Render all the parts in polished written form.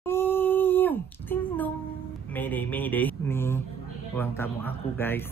Ting dong. Mayday, mayday. Nih, ruang tamu aku, guys.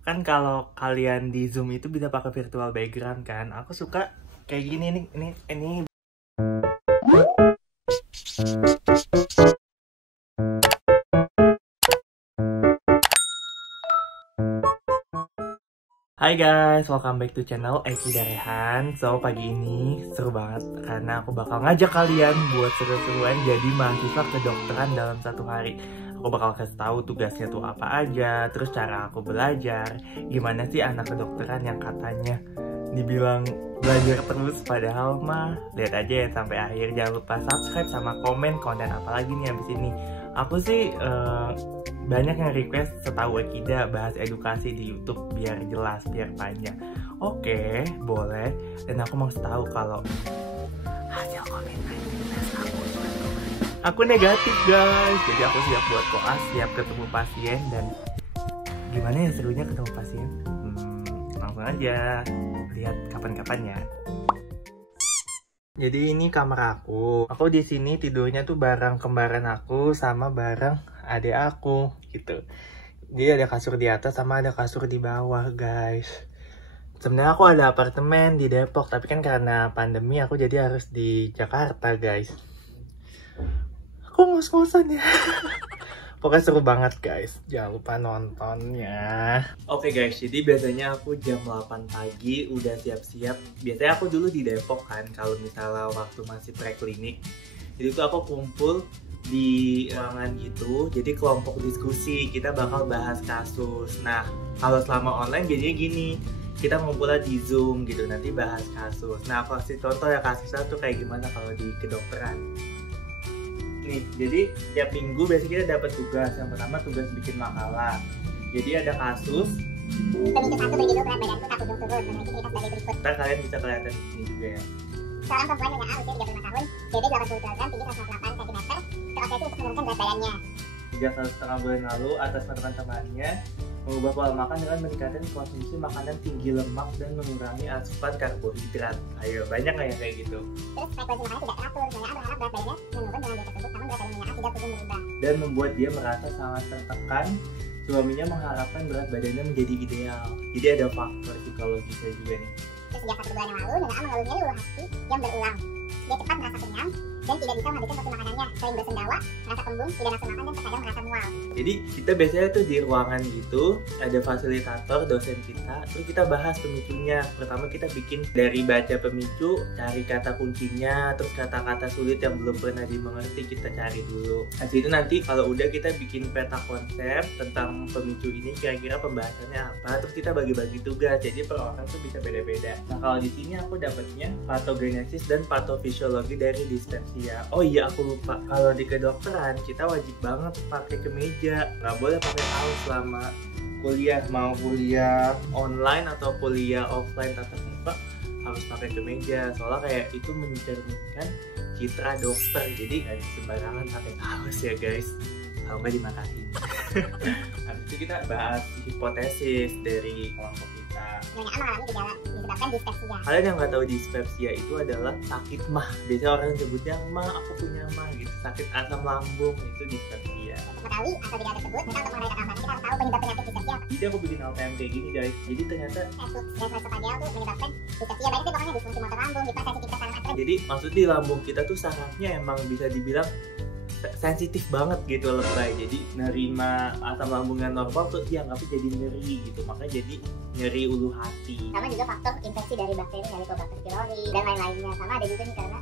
Kan kalau kalian di Zoom itu bisa pakai virtual background kan? Aku suka kayak gini nih, ini. Hai guys, welcome back to channel Eki Darehan. So pagi ini seru banget karena aku bakal ngajak kalian buat seru-seruan jadi mahasiswa kedokteran dalam satu hari. Aku bakal kasih tahu tugasnya tuh apa aja, terus cara aku belajar, gimana sih anak kedokteran yang katanya dibilang belajar terus padahal mah. Lihat aja ya sampai akhir. Jangan lupa subscribe sama komen konten apa lagi nih abis ini. Aku sih banyak yang request setahu Ekida bahas edukasi di YouTube biar jelas, biar panjang. Oke, boleh. Dan aku mau tahu kalau hasil COVID-19 aku negatif guys. Jadi aku siap buat koas, siap ketemu pasien. Dan gimana ya serunya ketemu pasien? Langsung aja lihat kapan-kapan ya. Jadi ini kamar aku. Aku di sini tidurnya tuh bareng kembaran aku sama bareng adik aku gitu. Jadi ada kasur di atas sama ada kasur di bawah, guys. Sebenarnya aku ada apartemen di Depok, tapi kan karena pandemi aku jadi harus di Jakarta, guys. Aku ngos-ngosan ya. Pokoknya seru banget guys, jangan lupa nontonnya. Oke guys, jadi biasanya aku jam 8 pagi udah siap-siap. Biasanya aku dulu di Depok kan, kalau misalnya waktu masih preklinik. Jadi tuh aku kumpul di ruangan gitu, jadi kelompok diskusi, kita bakal bahas kasus. Nah, kalau selama online biasanya gini, kita ngumpulnya di Zoom gitu, nanti bahas kasus. Nah, aku kasih contoh ya kasusnya tuh kayak gimana kalau di kedokteran. Nih, jadi tiap minggu biasanya kita dapat tugas. Yang pertama tugas bikin makalah. Jadi ada kasus. Pemicu satu berjudul berat badanku tak kunjung turun, memiliki cerita sebagai berikut. Ntar kalian bisa kelihatan di sini juga ya. Seorang perempuan dengan A usia 35 tahun, BB 80 kg, tinggi 108 cm, terobsesi untuk menurunkan berat badannya. 3,5 bulan lalu, atas masukan temannya, mengubah pola makan dengan meningkatkan konsumsi makanan tinggi lemak dan mengurangi asupan karbohidrat. Ayo, banyak nggak ya kayak gitu? Terus frekuensi makannya tidak teratur, Nyonya A berharap berat badannya menurun dengan diet tersebut, namun berat badan Nyonya A tidak kunjung berubah. Dan membuat dia merasa sangat tertekan. Suaminya mengharapkan berat badannya menjadi ideal. Jadi ada faktor psikologisnya juga nih. Terus sejak 1 bulan yang lalu, Nyonya A mengeluh nyeri ulu hati yang berulang. Dia cepat merasa kenyang dan tidak bisa menghabiskan porsi makanannya, sering bersendawa, merasa kembung, tidak nafsu makan, dan terkadang merasa mual. Jadi kita biasanya tuh di ruangan gitu, ada fasilitator, dosen kita, terus kita bahas pemicunya. Pertama kita bikin dari baca pemicu, cari kata kuncinya, terus kata-kata sulit yang belum pernah dimengerti kita cari dulu. Nah itu nanti kalau udah kita bikin peta konsep tentang pemicu ini, kira-kira pembahasannya apa, terus kita bagi-bagi tugas, jadi per orang tuh bisa beda-beda. Nah kalau di sini aku dapatnya patogenesis dan patofisiologi dari dispepsia. Oh iya aku lupa, kalau di kedokteran kita wajib banget pakai kemeja, nggak boleh pakai kaos selama kuliah. Mau kuliah online atau kuliah offline tatap muka harus pakai kemeja, soalnya kayak itu mencerminkan citra dokter, jadi nggak sembarangan pakai kaos ya guys, kalau nggak dimarahin. Habis itu kita bahas hipotesis dari kelompok kita. Nyonya A mengalami gejala disebabkan dispepsia. Kalian yang nggak tahu dispepsia itu adalah sakit mah. Biasanya orang nyebutnya mah, aku punya mah gitu. Sakit asam lambung itu dispepsia. Untuk mengetahui asal gejala tersebut, kita untuk mengenai kata kita harus tahu penyebab penyakit dispepsia. Jadi aku bikin LTM kayak gini guys. Jadi ternyata Refluksofagel tuh menyebabkan dispepsia. Banyak sih pokoknya disfungsi motor lambung, hipersensitif saraf stres. jadi maksud di lambung kita tuh sarafnya emang bisa dibilang sensitif banget gitu, lebay. Jadi nerima asam lambung yang normal tuh dianggapnya jadi nyeri gitu, makanya jadi nyeri ulu hati. Sama juga faktor infeksi dari bakteri Helicobacter pylori dan lain-lainnya. Sama ada juga nih karena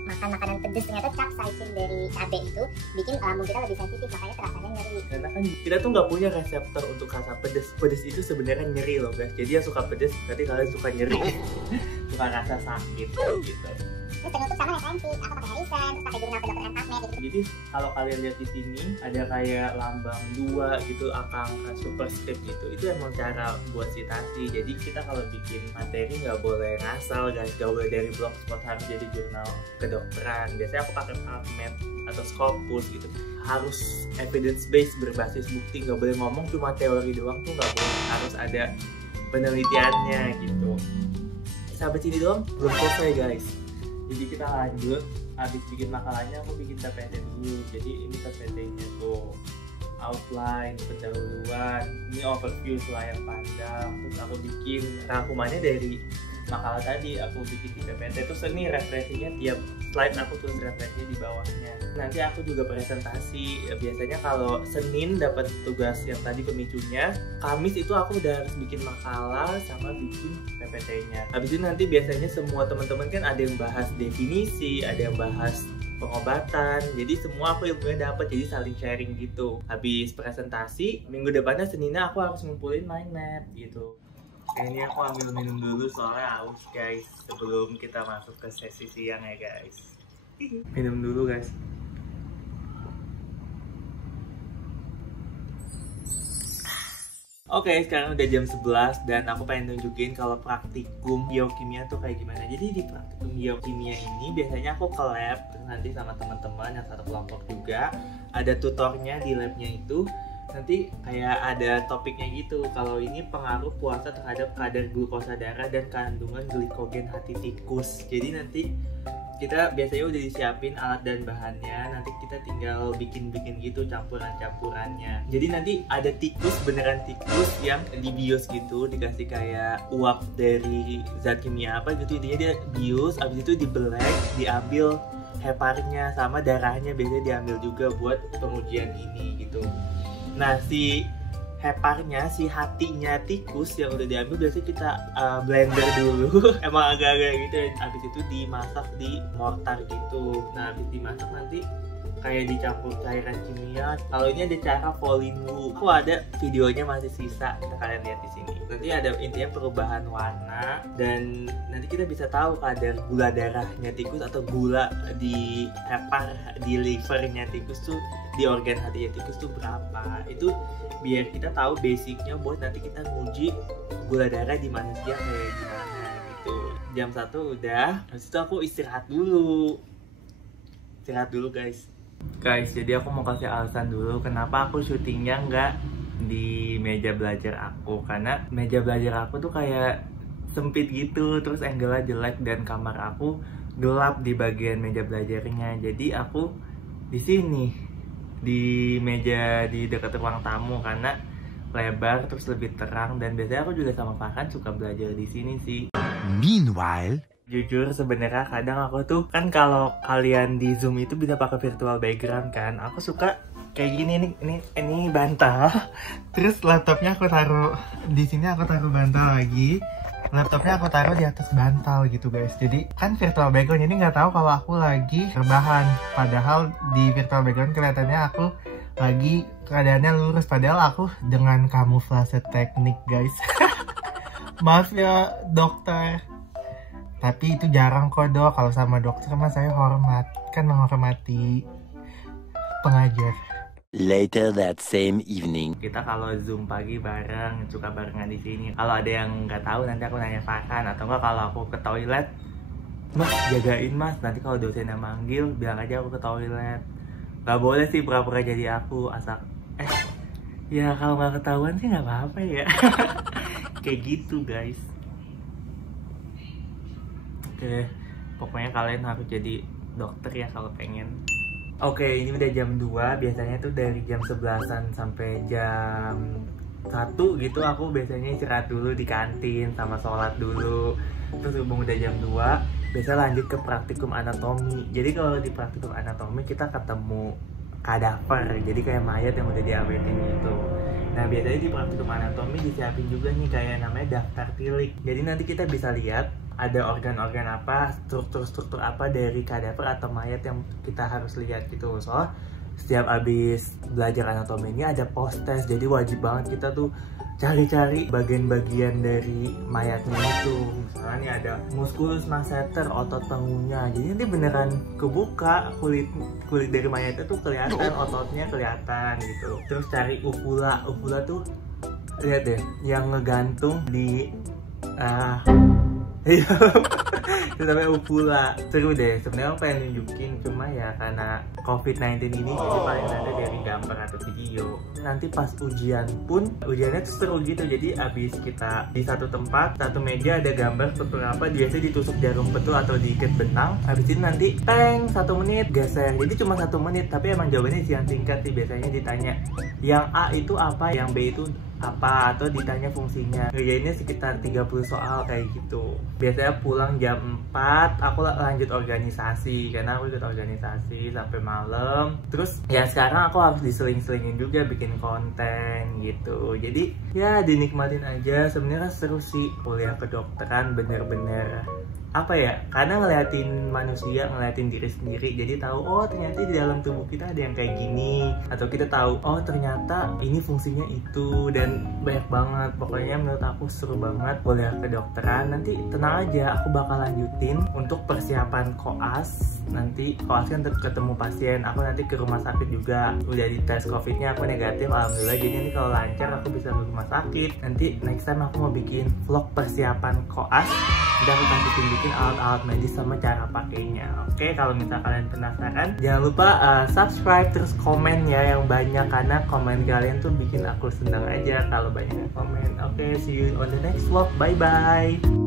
makan makanan pedas, ternyata capsaicin dari cabai itu bikin lambung kita lebih sensitif, makanya terasanya nyeri. Karena kan kita tuh nggak punya reseptor untuk rasa pedas. Pedas itu sebenarnya nyeri loh guys. Jadi yang suka pedas berarti kalian suka nyeri, suka rasa sakit gitu. Terus penutup sama referensi, aku pakai Harrison, terus pakai jurnal kedokteran PubMed gitu. Jadi kalau kalian lihat di sini ada kayak lambang 2 gitu, angka superscript gitu. Itu emang cara buat citasi. Jadi kita kalau bikin materi nggak boleh ngasal guys, nggak boleh dari blogspot, harus jadi jurnal kedokteran. Biasanya aku pakai PubMed atau Scopus gitu. Harus evidence based, berbasis bukti, nggak boleh ngomong cuma teori doang tuh nggak boleh. Harus ada penelitiannya gitu. Sampai sini doang belum selesai guys. Jadi kita lanjut, habis bikin makalahnya aku bikin PPT dulu. Jadi ini PPT-nya tuh outline, pendahuluan, ini overview layar pandang. Terus aku bikin rangkumannya dari makalah tadi, aku bikin di PPT. Terus ini referensinya, tiap slide aku tulis referensinya di bawahnya. Nanti aku juga presentasi. Biasanya kalau Senin dapat tugas yang tadi pemicunya, Kamis itu aku udah harus bikin makalah sama bikin PPT-nya. Habis itu nanti biasanya semua teman-teman kan ada yang bahas definisi, ada yang bahas pengobatan, jadi semua aku ilmunya dapat, jadi saling sharing gitu. Habis presentasi, minggu depannya Seninnya aku harus ngumpulin mind map gitu. Ini aku ambil minum dulu soalnya haus guys, sebelum kita masuk ke sesi siang ya guys. Minum dulu guys. Oke, sekarang udah jam 11 dan aku pengen nunjukin kalau praktikum biokimia tuh kayak gimana. Jadi di praktikum biokimia ini biasanya aku ke lab, terus nanti sama teman-teman yang satu kelompok juga ada tutornya di labnya itu. Nanti kayak ada topiknya gitu, kalau ini pengaruh puasa terhadap kadar glukosa darah dan kandungan glikogen hati tikus. Jadi nanti kita biasanya udah disiapin alat dan bahannya, nanti kita tinggal bikin-bikin gitu campuran-campurannya. Jadi nanti ada tikus, beneran tikus yang dibius gitu, dikasih kayak uap dari zat kimia apa gitu, intinya dia bius, abis itu dibelek, diambil heparnya sama darahnya, biasanya diambil juga buat pengujian ini gitu. Nah, si heparnya, si hatinya tikus yang udah diambil biasanya kita blender dulu. Emang agak-agak gitu ya. Habis itu dimasak di mortar gitu. Nah, habis dimasak nanti kayak dicampur cairan kimia. Kalau ini ada cara Volinu. Aku ada videonya masih sisa, kita kalian lihat di sini. Nanti ada intinya perubahan warna dan nanti kita bisa tahu kadar gula darahnya tikus atau gula di hepar, di livernya tikus tuh, di organ hatinya tikus tuh berapa. Itu biar kita tahu basicnya buat nanti kita nguji gula darah di manusia kayak gimana gitu. Jam 1 udah, habis itu aku istirahat dulu. Istirahat dulu guys. Guys, jadi aku mau kasih alasan dulu kenapa aku syutingnya nggak di meja belajar aku. Karena meja belajar aku tuh kayak sempit gitu, terus angle-nya jelek dan kamar aku gelap di bagian meja belajarnya. Jadi aku di sini, di meja di dekat ruang tamu karena lebar terus lebih terang, dan biasanya aku juga sama Farhan suka belajar di sini sih. Meanwhile, jujur sebenarnya kadang aku tuh kan kalau kalian di Zoom itu bisa pakai virtual background kan, aku suka kayak gini. Ini bantal, terus laptopnya aku taruh di sini, aku taruh bantal lagi, laptopnya aku taruh di atas bantal gitu guys. Jadi kan virtual background, jadi nggak tahu kalau aku lagi rebahan, padahal di virtual background kelihatannya aku lagi keadaannya lurus, padahal aku dengan kamuflase teknik guys. Maaf ya dokter, tapi itu jarang kok dok. Kalau sama dokter mah saya hormat, kan menghormati pengajar. later that same evening. Kita kalau Zoom pagi bareng, suka barengan di sini. Kalau ada yang nggak tahu nanti aku nanya Farhan, atau enggak kalau aku ke toilet, Mas jagain Mas, nanti kalau dosennya manggil bilang aja aku ke toilet. Gak boleh sih pura-pura jadi aku, asal ya kalau nggak ketahuan sih nggak apa-apa ya. Kayak gitu guys. Oke, pokoknya kalian harus jadi dokter ya kalau pengen. Oke, ini udah jam 2, biasanya tuh dari jam 11-an sampai jam 1 gitu aku biasanya istirahat dulu di kantin sama sholat dulu. Terus hubung udah jam 2, biasa lanjut ke praktikum anatomi. Jadi kalau di praktikum anatomi kita ketemu kadaver, jadi kayak mayat yang udah diawetin gitu. Nah biasanya di praktikum anatomi disiapin juga nih kayak namanya daftar tilik. Jadi nanti kita bisa lihat ada organ-organ apa, struktur-struktur apa dari kadaver atau mayat yang kita harus lihat gitu. Soalnya setiap abis belajar anatomi ini ada post test, jadi wajib banget kita tuh cari-cari bagian-bagian dari mayatnya itu. Misalnya nih ada musculus masseter, otot pengunya. Jadi nanti beneran kebuka kulit dari mayatnya tuh kelihatan, ototnya kelihatan gitu. Terus cari uvula tuh lihat deh yang ngegantung di Itu namanya Uvula. Seru deh, sebenarnya aku pengen nunjukin, cuma ya karena COVID-19 ini jadi paling nanti dari gambar atau video. Nanti pas ujian pun, ujiannya tuh seru gitu. Jadi abis kita di satu tempat, satu meja ada gambar beberapa, biasanya ditusuk jarum petul atau diikat benang. Habis itu nanti teng 1 menit geser. Jadi cuma 1 menit, tapi emang jawabannya yang singkat sih. Biasanya ditanya yang A itu apa, yang B itu apa, atau ditanya fungsinya. Ngerjainnya sekitar 30 soal kayak gitu. Biasanya pulang jam 4, aku lanjut organisasi karena aku ikut organisasi sampai malam. Terus ya sekarang aku harus diseling-selingin juga bikin konten gitu. Jadi ya dinikmatin aja. Sebenarnya seru sih kuliah kedokteran, bener-bener apa ya, karena ngeliatin manusia, ngeliatin diri sendiri, jadi tahu oh ternyata di dalam tubuh kita ada yang kayak gini, atau kita tahu oh ternyata ini fungsinya itu, dan banyak banget. Pokoknya menurut aku seru banget kuliah kedokteran. Nanti tenang aja, aku bakal lanjutin untuk persiapan koas. Nanti koas kan ketemu pasien, aku nanti ke rumah sakit juga. Udah di tes covidnya aku negatif, alhamdulillah. Jadi nanti kalau lancar aku bisa ke rumah sakit. Nanti next time aku mau bikin vlog persiapan koas, dan aku kasih bikin alat-alat medis sama cara pakainya. Oke, kalau misalnya kalian penasaran, jangan lupa subscribe, terus komen ya yang banyak, karena komen kalian tuh bikin aku senang aja kalau banyak yang komen. Oke, see you on the next vlog. Bye bye.